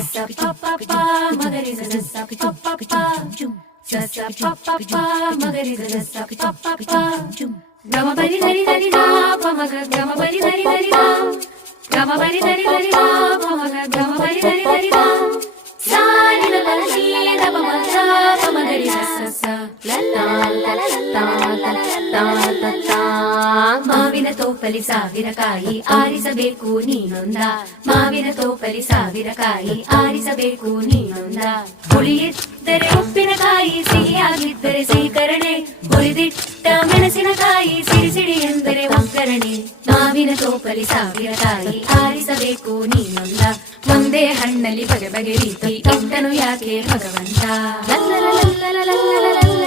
sa pa pa pa magari sa sa pa pa pa sa sa pa pa pa magari sa sa pa pa pa gama bari dari dari da pa maga gama bari dari dari da gama bari dari dari da pa maga gama bari dari dari da sa ni la la ni da pa maga pa magari sa sa la la la la la la la la ಮಾವಿನ ತೋಪಲಿ ಸಾವಿರ ಕಾಯಿ ಆರಿಸಬೇಕು ನೀನೊಂದ ಮಾವಿನ ತೋಪಲಿ ಸಾವಿರ ಕಾಯಿ ಆರಿಸಬೇಕು ನೀನೊಂದ ಹುಳಿಯಿದ್ದರೆ ಉಪ್ಪಿನಕಾಯಿ ಸಿಹಿಯಾಗಿದ್ದರೆ ಸೀಕರಣೆ ಹುರಿದಿಟ್ಟ ಮೆಣಸಿನಕಾಯಿ ಸಿಡಿ ಸಿಡಿ ಎಂದರೆ ಒಗ್ಗರಣೆ ಮಾವಿನ ತೋಪಲಿ ಸಾವಿರ ಕಾಯಿ ಆರಿಸಬೇಕು ನೀನೊಂದ ಒಂದೇ ಹಣ್ಣಲ್ಲಿ ಬಗೆ ಬಗೆ ರೀತಿ ಇಟ್ಟನು ಯಾಕೆ ಭಗವಂತ ಲಲ್ಲ ಲಲ್ಲ ಲಲ್ಲ ಲಲ್ಲ